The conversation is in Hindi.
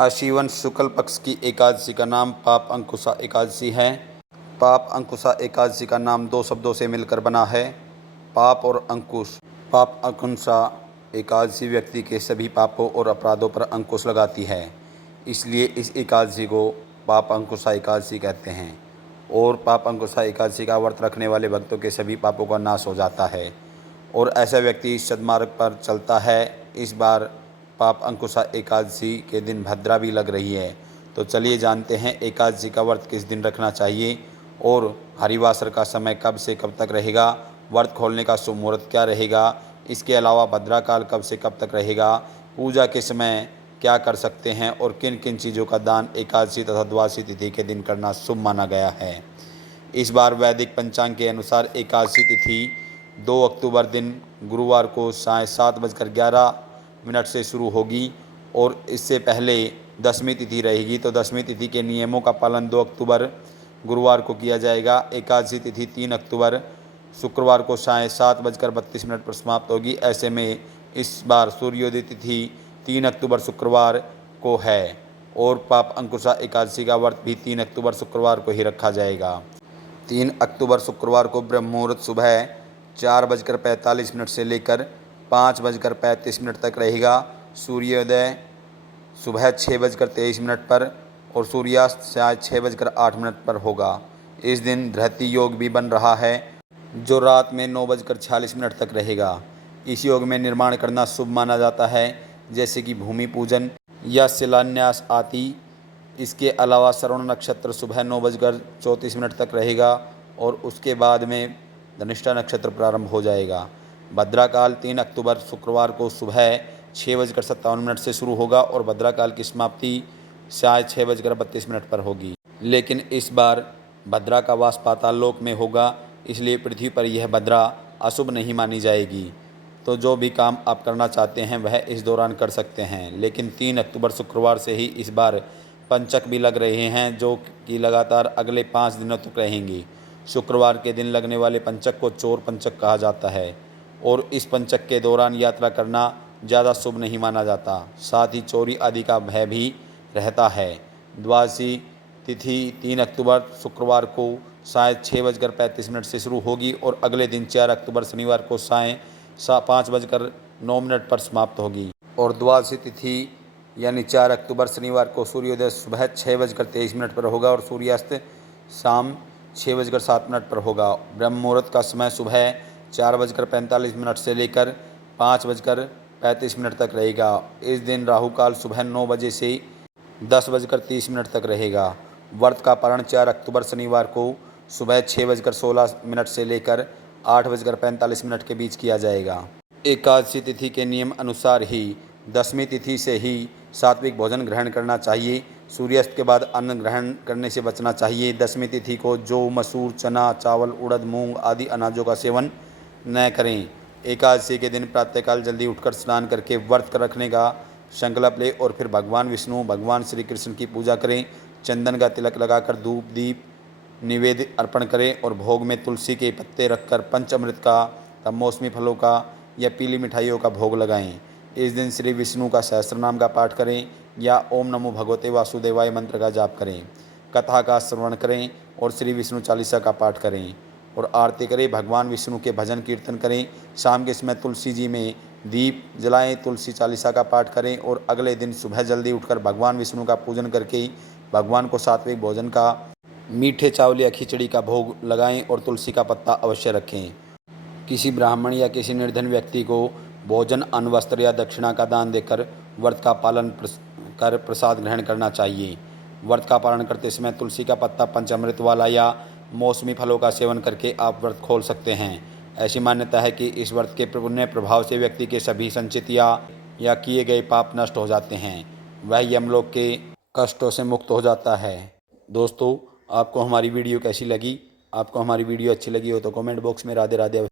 आश्विन शुक्ल पक्ष की एकादशी का नाम पाप अंकुशा एकादशी है। पाप अंकुशा एकादशी का नाम दो शब्दों से मिलकर बना है, पाप और अंकुश। पाप अंकुशा एकादशी व्यक्ति के सभी पापों और अपराधों पर अंकुश लगाती है, इसलिए इस एकादशी को पाप अंकुशा एकादशी कहते हैं। और पाप अंकुशा एकादशी का व्रत रखने वाले भक्तों के सभी पापों का नाश हो जाता है और ऐसा व्यक्ति सद्मार्ग पर चलता है। इस बार पाप अंकुशा एकादशी के दिन भद्रा भी लग रही है, तो चलिए जानते हैं एकादशी का व्रत किस दिन रखना चाहिए और हरिवासर का समय कब से कब तक रहेगा, व्रत खोलने का शुभ मुहूर्त क्या रहेगा, इसके अलावा भद्रा काल कब से कब तक रहेगा, पूजा के समय क्या कर सकते हैं और किन किन चीज़ों का दान एकादशी तथा द्वादशी तिथि के दिन करना शुभ माना गया है। इस बार वैदिक पंचांग के अनुसार एकादशी तिथि 2 अक्टूबर दिन गुरुवार को साय 7:11 से शुरू होगी और इससे पहले दसवीं तिथि रहेगी, तो दसवीं तिथि के नियमों का पालन 2 अक्टूबर गुरुवार को किया जाएगा। एकादशी तिथि 3 अक्टूबर शुक्रवार को साय 7:32 पर समाप्त होगी। ऐसे में इस बार सूर्योदय तिथि 3 अक्टूबर शुक्रवार को है और पाप अंकुशा एकादशी का व्रत भी 3 अक्टूबर शुक्रवार को ही रखा जाएगा। 3 अक्टूबर शुक्रवार को ब्रह्म मुहूर्त सुबह 4:45 से लेकर 5:35 तक रहेगा। सूर्योदय सुबह 6:23 पर और सूर्यास्त शायद 6:08 पर होगा। इस दिन धृति योग भी बन रहा है जो रात में 9:46 तक रहेगा। इस योग में निर्माण करना शुभ माना जाता है, जैसे कि भूमि पूजन या शिलान्यास आदि। इसके अलावा श्रवण नक्षत्र सुबह 9:34 तक रहेगा और उसके बाद में धनिष्ठा नक्षत्र प्रारंभ हो जाएगा। भद्राकाल 3 अक्टूबर शुक्रवार को सुबह 6:57 से शुरू होगा और भद्राकाल की समाप्ति शायद 6:32 पर होगी। लेकिन इस बार भद्रा का वास पाताल लोक में होगा, इसलिए पृथ्वी पर यह भद्रा अशुभ नहीं मानी जाएगी। तो जो भी काम आप करना चाहते हैं वह इस दौरान कर सकते हैं। लेकिन 3 अक्टूबर शुक्रवार से ही इस बार पंचक भी लग रहे हैं, जो कि लगातार अगले 5 दिनों तक रहेंगी। शुक्रवार के दिन लगने वाले पंचक को चोर पंचक कहा जाता है और इस पंचक के दौरान यात्रा करना ज़्यादा शुभ नहीं माना जाता, साथ ही चोरी आदि का भय भी रहता है। द्वादशी तिथि 3 अक्टूबर शुक्रवार को शायद 6:35 से शुरू होगी और अगले दिन 4 अक्टूबर शनिवार को साय 5:09 पर समाप्त होगी। और द्वादशी तिथि यानी 4 अक्टूबर शनिवार को सूर्योदय सुबह 6:23 पर होगा और सूर्यास्त शाम 6:07 पर होगा। ब्रह्म मुहूर्त का समय सुबह 4:45 से लेकर 5:35 तक रहेगा। इस दिन राहु काल सुबह 9 बजे से 10:30 तक रहेगा। व्रत का पारण 4 अक्टूबर शनिवार को सुबह 6:16 से लेकर 8:45 के बीच किया जाएगा। एकादशी तिथि के नियम अनुसार ही दसवीं तिथि से ही सात्विक भोजन ग्रहण करना चाहिए। सूर्यास्त के बाद अन्न ग्रहण करने से बचना चाहिए। दसवीं तिथि को जौ, मसूर, चना, चावल, उड़द, मूंग आदि अनाजों का सेवन न करें। एकादशी के दिन प्रातःकाल जल्दी उठकर स्नान करके व्रत रखने का संकल्प लें और फिर भगवान विष्णु, भगवान श्री कृष्ण की पूजा करें। चंदन का तिलक लगाकर धूप दीप निवेद्य अर्पण करें और भोग में तुलसी के पत्ते रखकर पंचामृत का तथा मौसमी फलों का या पीली मिठाइयों का भोग लगाएं। इस दिन श्री विष्णु का सहस्त्रनाम का पाठ करें या ओम नमो भगवते वासुदेवाय मंत्र का जाप करें। कथा का श्रवण करें और श्री विष्णु चालीसा का पाठ करें और आरती करें। भगवान विष्णु के भजन कीर्तन करें। शाम के समय तुलसी जी में दीप जलाएं, तुलसी चालीसा का पाठ करें और अगले दिन सुबह जल्दी उठकर भगवान विष्णु का पूजन करके भगवान को सात्विक भोजन का मीठे चावल या खिचड़ी का भोग लगाएं और तुलसी का पत्ता अवश्य रखें। किसी ब्राह्मण या किसी निर्धन व्यक्ति को भोजन, अन्न, वस्त्र या दक्षिणा का दान देकर व्रत का पालन कर प्रसाद ग्रहण करना चाहिए। व्रत का पालन करते समय तुलसी का पत्ता, पंचामृत वाला या मौसमी फलों का सेवन करके आप व्रत खोल सकते हैं। ऐसी मान्यता है कि इस व्रत के पुण्य प्रभाव से व्यक्ति के सभी संचित या किए गए पाप नष्ट हो जाते हैं, वह यमलोक के कष्टों से मुक्त हो जाता है। दोस्तों, आपको हमारी वीडियो कैसी लगी? आपको हमारी वीडियो अच्छी लगी हो तो कमेंट बॉक्स में राधे राधे